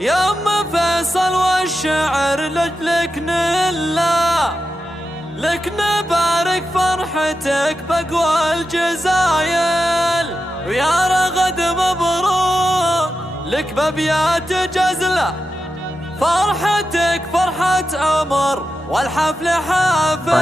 يا ام فيصل والشعر لجلك نلا، لك نبارك فرحتك بقوى الجزايل، ويا رغد مبروك لك بابيات جزله، فرحتك فرحة عمر والحفل حافل.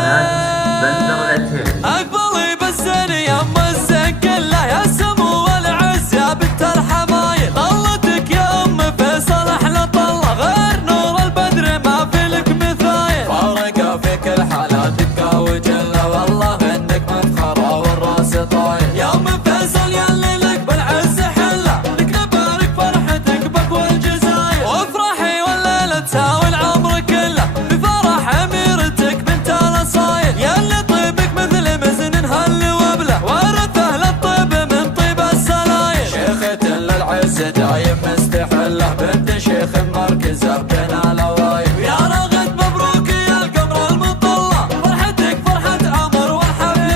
اقبلي بالزين يا ام الزين كله، يا سمو والعز يا بنت الحمايل، طلتك يا ام فيصل احلى طله، غير نور البدر ما في لك مثايل، فارقه في كل حالة دقه وجله، والله انك مفخره والراس طايل، يا ام فيصل يلي لك بالعز حله، لك نبارك فرحتك بقوى الجزايل، وافرحي والليله تساوي العمر كله، بفرح اميرتك بنت الاصايل، يلي طيبك مثل مزن هل وبله، ورثه للطيب من طيب السلايل، شيخة للعز دايم مستحله، بنت شيخ مركزه بين الاوايل، يا رغد مبروك يا القمر المطله، فرحتك فرحة عمر والحفل،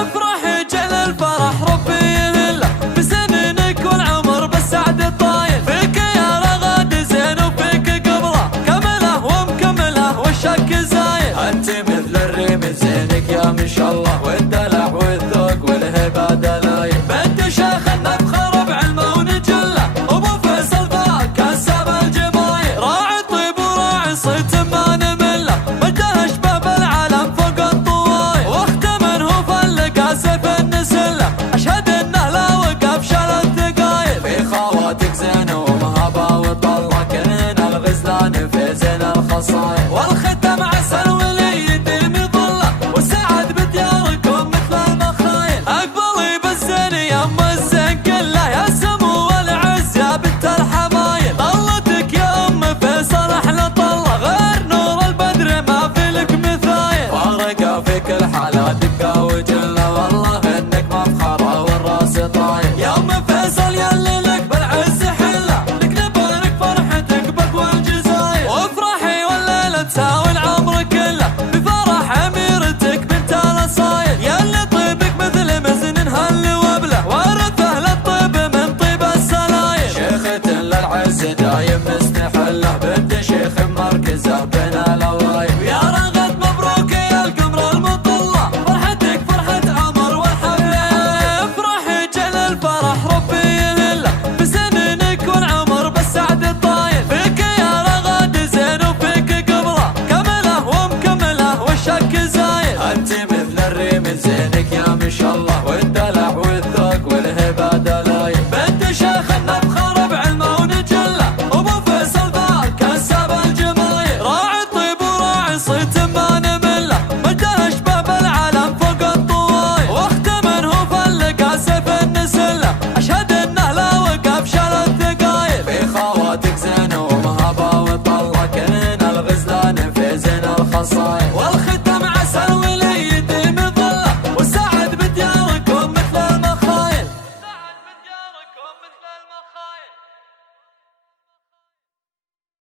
افرحي جل الفرح ربي يهله، بسنينك والعمر بالسعد الطايل، فيك يا رغد زين وفيك قبله، كمله ومكمله والشك زايل، انت مثل الريم زينك يا ما شاء الله، والدلع والذوق والهبه دلايل، بنت شيخ نفخر بعلمه ونجله، ابو فيصل ذاك كسب الجمايل، راعي طيب وراعي صيت ما نمله، مده شباب العالم فوق الطوايل، واختمن هو فلق سيف النسله، اشهد انه لا وقف شال الثقايل، في خواتك زين ومهبه وطله، كلنا الغزلان في زين الخصايل، والختم عسل ولي يديم ظله، والسعد بدياركم مثل المخايل، اقبلي بالزين يا ام الزين كله، يا سمو والعز يا بنت الحمايل، طلتك يا ام فيصل احلى طله، غير نور البدر ما في لك مثايل، فارقه في كل حاله دقه وجله، والله انك مفخره والراس طايل، يا ام فيصل يلي لك بالعز حله، لك نبارك فرحتك بقوى الجزايل، وافرحي والليله تساوي العمر كله، بفرح اميرتك بنت الاصايل، يلي طيبك مثل مزن هل وبله، ورثه للطيب من طيب السلايل، شيخة للعز دايم مستحله، بنت شيخ مركزه بين الاوايل، يا رغد مبروك يا القمر المطله، فرحتك فرحة عمر والحفل، افرحي جل الفرح ربي يهله، بسنينك والعمر بالسعد الطايل، فيك يا رغد زين وفيك قبله، كمله ومكمله والشك زايل، انت مثل الريم زينك يا